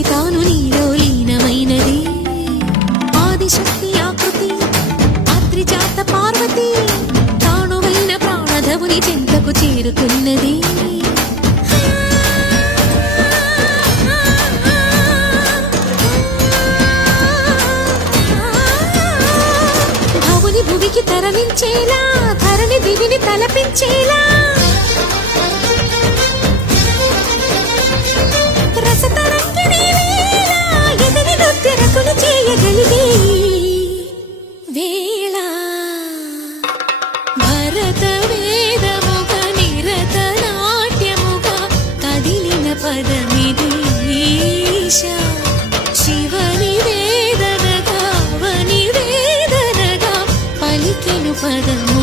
నుంచి తాను నీలో లీనమైనది ఆదిశక్తి ఆకృతి పాత్రిజాత పార్వతి తానువైన ప్రాణధవుని చెంతకు చేరుతున్నది భువికి తరలించేలా ధరణి దివిని తలపించేలా రసతరంగిణి వేళ ఎదిరి నృత్యరకులు చేయగలిగే వేళ భరత వేదముగ నిరత నాట్యముగా కదిలిన పదమిది ఈశా శివని వేదనగా అవని వేదనగా పలికెను పదము